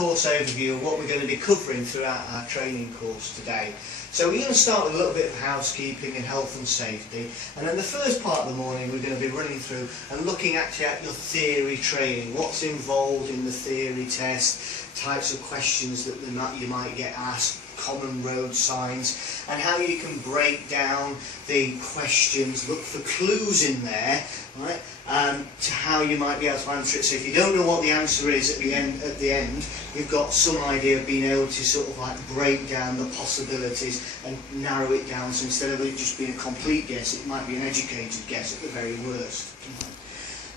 course overview of what we're going to be covering throughout our training course today. So we're going to start with a little bit of housekeeping and health and safety, and then the first part of the morning we're going to be running through and looking actually at your theory training, what's involved in the theory test, types of questions that you might get asked, common road signs, and how you can break down the questions, look for clues in there, right, to how you might be able to answer it. So if you don't know what the answer is at the end, you've got some idea of being able to sort of like break down the possibilities and narrow it down. So instead of it just being a complete guess, it might be an educated guess at the very worst.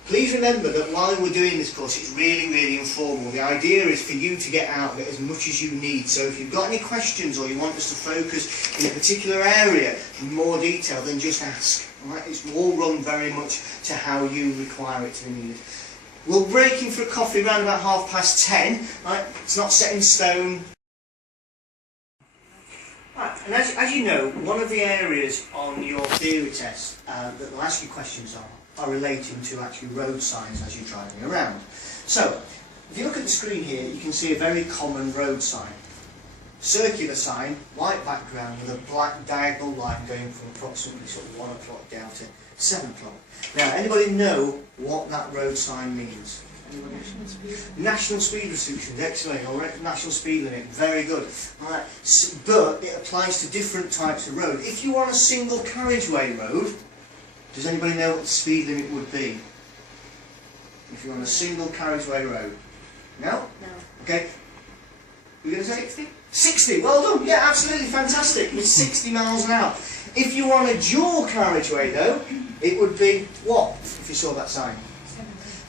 Please remember that while we're doing this course, it's really informal. The idea is for you to get out of it as much as you need. So if you've got any questions or you want us to focus in a particular area in more detail, then just ask. Right? It's all run very much to how you require it to be needed. We're breaking for a coffee around about 10:30. Right? It's not set in stone. Right. And as you know, one of the areas on your theory test that they'll ask you questions on are relating to actually road signs as you're driving around. So, if you look at the screen here, you can see a very common road sign. Circular sign, white background with a black diagonal line going from approximately sort of 1 o'clock down to 7 o'clock. Now, anybody know what that road sign means? Anybody? National speed restrictions, excellent, or national speed limit, very good. Right. But it applies to different types of road. If you're on a single carriageway road, does anybody know what the speed limit would be? If you're on a single carriageway road? No? No. Okay. You're going to say? 60. 60, well done. Yeah, absolutely fantastic. It's 60 miles an hour. If you were on a dual carriageway though, it would be what, if you saw that sign?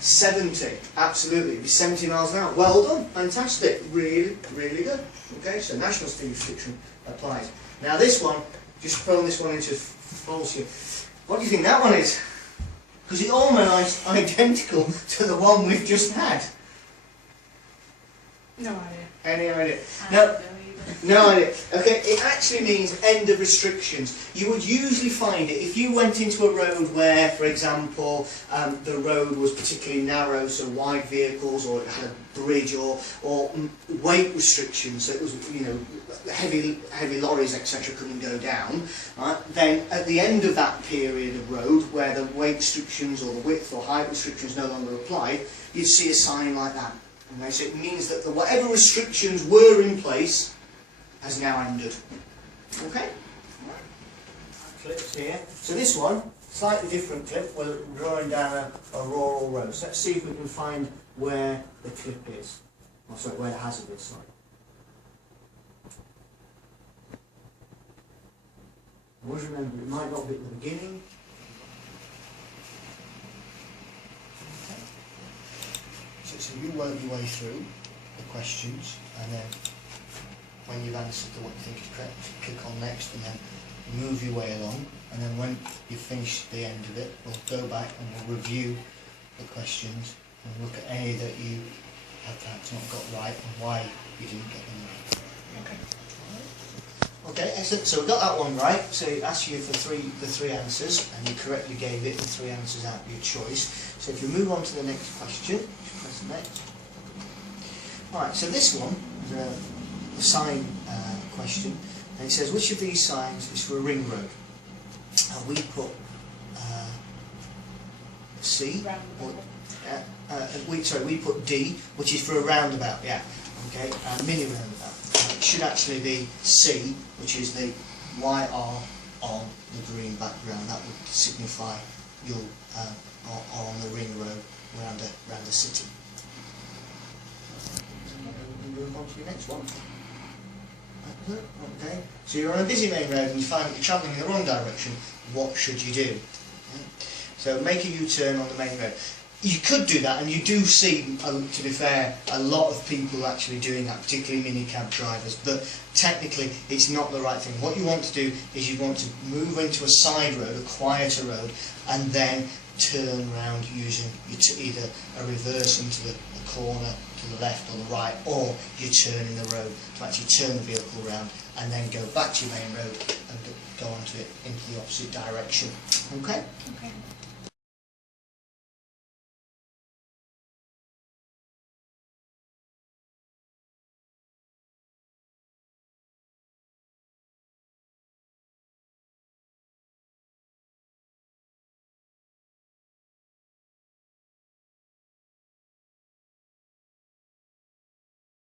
70, absolutely. It'd be 70 miles an hour. Well done, fantastic. Really good. Okay, so national speed restriction applies. Now this one, just throwing this one into false here. What do you think that one is? Because it's almost identical to the one we've just had. No idea. Any idea? No. No idea. Okay, it actually means end of restrictions. You would usually find it if you went into a road where, for example, the road was particularly narrow, so wide vehicles, or it had a bridge, or weight restrictions, so it was, you know, heavy lorries, etc., couldn't go down. Right? Then at the end of that period of road, where the weight restrictions or the width or height restrictions no longer apply, you'd see a sign like that. Okay, so it means that whatever restrictions were in place has now ended. Okay? Clips here. So this one, slightly different clip, we're drawing down a rural road. So let's see if we can find where the clip is. Oh, sorry, where the hazard is, sorry. Always remember, it might not be at the beginning. Okay. So you work your way through the questions, and then when you've answered what you think is correct, click on next and then move your way along, and then when you've finished the end of it, we'll go back and we'll review the questions and look at any that you have perhaps not got right and why you didn't get them right. Okay. Okay, excellent. So we got that one right. So it asks you for the three answers, and you correctly gave it the 3 answers out of your choice. So if you move on to the next question, just press next. Alright, so this one is a sign question, and it says which of these signs is for a ring road? And we put C, or, we put D, which is for a roundabout, yeah, okay, a mini roundabout. It should actually be C, which is the YR on the green background. That would signify you're on the ring road around the city. Move on to your next one. Okay, so you're on a busy main road and you find that you're travelling in the wrong direction. What should you do? Okay. So make a U-turn on the main road. You could do that, and you do see, to be fair, a lot of people actually doing that, particularly minicab drivers, but technically it's not the right thing. What you want to do is you want to move into a side road, a quieter road, and then turn around using either a reverse into the corner to the left or the right, or you turn in the road to actually turn the vehicle around and then go back to your main road and go onto it into the opposite direction. Okay? Okay.